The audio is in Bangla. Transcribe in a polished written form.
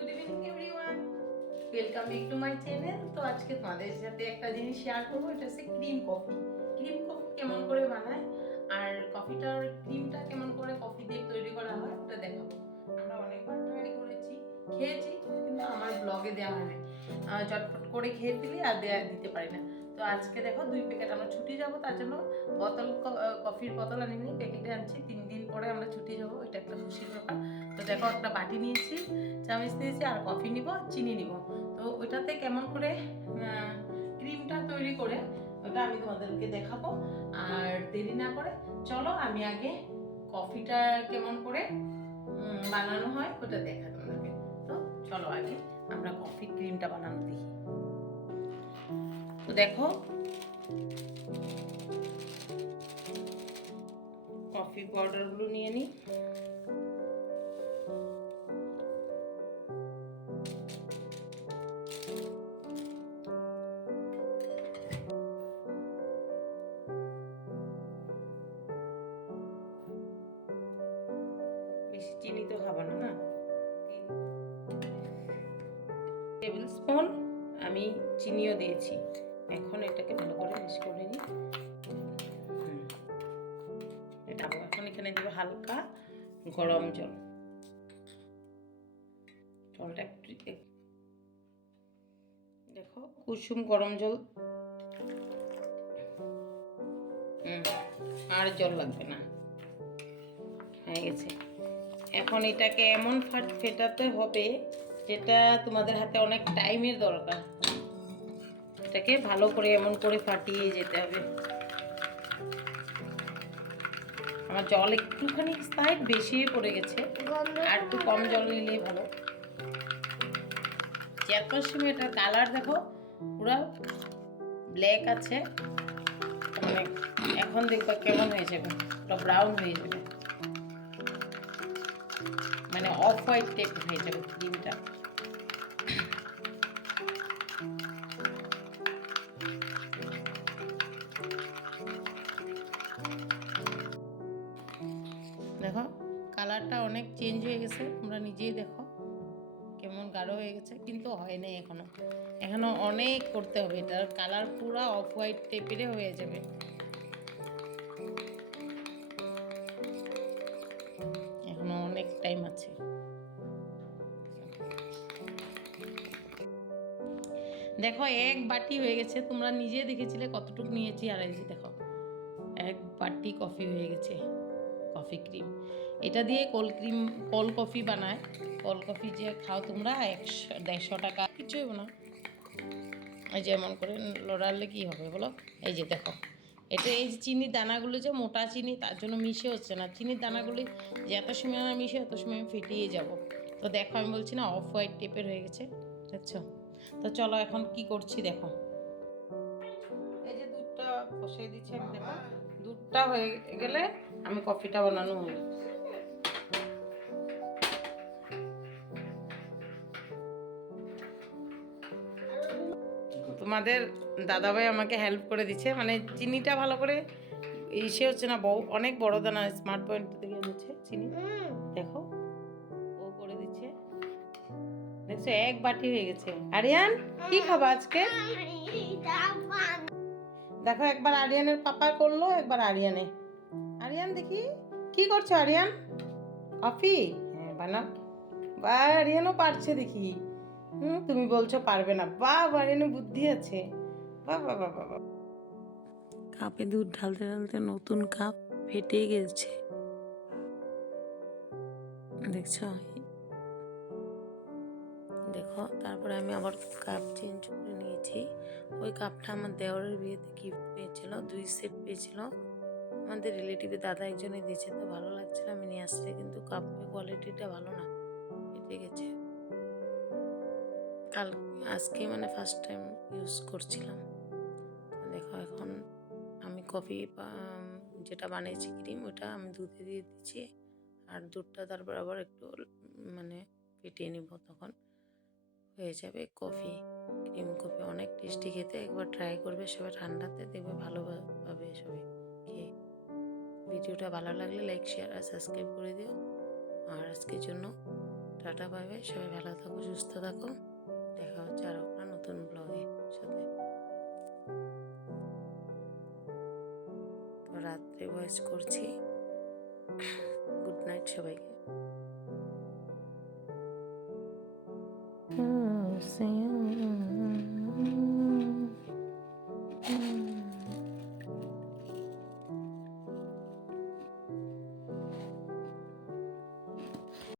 Good evening everyone, welcome back to my channel. তো আজকে তোমাদের সাথে একটা জিনিস শেয়ার করবো, এটা হচ্ছে ক্রিম কফি। ক্রিম কফি কেমন করে বানায় আর কফিটার ক্রিমটা কেমন করে কফি দিয়ে তৈরি করা হয় ওটা দেখাবো। আমরা অনেকবার ট্রাই করেছি, খেয়েছি, কিন্তু আমার ব্লগে দেওয়া হয় না। চটপট করে খেয়ে ফেলি আর দিতে পারি না। তো আজকে দেখো 2 প্যাকেট, আমরা ছুটি যাব তার জন্য বোতল কফির বোতল আনিনি, প্যাকেটে আনছি। 3 দিন পরে আমরা ছুটি যাবো, এটা একটা খুশির ব্যাপার। তো দেখো একটা বাটি নিয়েছি, চামচ নিয়েছি, আর কফি নিব, চিনি নিব। তো ওইটাতে কেমন করে ক্রিমটা তৈরি করে ওটা আমি তোমাদেরকে দেখাবো। আর দেরি না করে চলো আমি আগে কফিটা কেমন করে বানানো হয় ওটা দেখা তোমাদেরকে। তো চলো আগে আমরা কফি ক্রিমটা বানানো দেখি। তো দেখো কফি পাউডারগুলো নিয়ে নিই। বেশি চিনি তো খাবো না, না? 3 টেবিল স্পুন আমি চিনিও দিয়েছি। এখন এটাকে ভালো করে মিক্স করে নিই। এটা এখন এখানে দেবো হালকা গরম জল। জলটা একটু দেখো কুসুম গরম জল। আর জল লাগবে না, হয়ে গেছে। এখন এটাকে এমন ফেটাতে হবে যেটা তোমাদের হাতে অনেক টাইমের দরকার। এটাকে ভালো করে এমন করে ফাটিয়ে যেতে হবে। আমার জল একটুখানি সাইড বেশি পড়ে গেছে, আর একটু কম জল নিলেই ভালো। চেয়ারটার সময় এটার কালার দেখো পুরো ব্ল্যাক আছে, মানে এখন দেখবা কেমন হয়ে যাবে, পুরো ব্রাউন হয়ে যাবে, মানে অফ হোয়াইট টাইপ হয়ে যাবে ক্রিমটা। দেখো কালারটা অনেক চেঞ্জ হয়ে গেছে, তোমরা নিজেই দেখো কেমন গাঢ় হয়ে গেছে, কিন্তু হয় নাই এখনো অনেক করতে হবে। এটার কালার পুরো অফ হোয়াইট টাইপের হয়ে যাবে। এখনো অনেক টাইম আছে। দেখো 1 বাটি হয়ে গেছে, তোমরা নিজে দেখেছিলে কতটুকু নিয়েছি। আর এই যে দেখো 1 বাটি কফি হয়ে গেছে, কফি ক্রিম। এটা দিয়ে কোল্ড কফি বানায়। কোল্ড কফি যে খাও তোমরা 150 টাকা, কিছু হবে না। এই যে এমন করে লড়ালে কি হবে বলো। এই যে দেখো এটা, এই যে চিনির দানাগুলো যে মোটা চিনি, তার জন্য মিশে হচ্ছে না। চিনির দানাগুলি যে এত সময় না মিশে, এত সময় আমি ফেটিয়ে যাব। তো দেখো আমি বলছি না অফ হোয়াইট টাইপের হয়ে গেছে, দেখছো? তো চলো এখন কি করছি দেখো। এই যে দুধটা বসিয়ে দিচ্ছি আমি, দেখো দুধটা হয়ে গেলে আমি কফিটা বানানো হবে। তোমাদের দাদাভাই আমাকে হেল্প করে দিচ্ছে, মানে চিনিটা ভালো করে ইসে হচ্ছে না, অনেক বড় দানা স্মার্ট পয়েন্ট থেকে এনেছে চিনি। দেখো ও করে দিচ্ছে, দেখছো 1 বাটি হয়ে গেছে। আরিয়ান কি খাবা আজকে? দেখো একবার আরিয়ানের পাপা করলো, একবার আরিয়ানে। আরিয়ান দেখি কি করছো আরিয়ান? কফি? হ্যাঁ বানাও। বা আরিয়ানও পারছে দেখি। তুমি বলছো পারবে না, বাহ আরিয়ানের বুদ্ধি আছে। বাহ বাহ বাহ বাহ। কাপে দুধ ঢালতে ঢালতে নতুন কাপ ফেটে গেছে, দেখছো? দেখো তারপরে আমি আবার কাপ চেঞ্জ করে নিয়েছি। ওই কাপটা আমার দেওরের বিয়েতে গিফট পেয়েছিল, 2 সেট পেয়েছিল। আমাদের রিলেটিভে দাদা একজনে দিয়েছে, তো ভালো লাগছিল আমি নিয়ে আসছি, কিন্তু কাপের কোয়ালিটিটা ভালো না, ফেটে গেছে। আজকে মানে ফার্স্ট টাইম ইউজ করছিলাম। দেখো এখন আমি কফি যেটা বানিয়েছি ক্রিম, ওটা আমি দুধে দিয়ে দিচ্ছি। আর দুধটা তারপর আবার একটু মানে ফেটিয়ে নিব, তখন হয়ে যাবে কফি ক্রিম কফি। অনেক টেস্টি খেতে, একবার ট্রাই করবে সবাই ঠান্ডাতে, দেখবে ভালোভাবে সবাই খেয়ে। ভিডিওটা ভালো লাগলে লাইক শেয়ার আর সাবস্ক্রাইব করে দিও। আর আজকের জন্য টাটা বাই বাই, সবাই ভালো থাকো, সুস্থ থাকো। দেখা হচ্ছে আর একটা নতুন ব্লগের সাথে। তো রাত্রে ভয়েস করছি। গুড নাইট সবাইকে।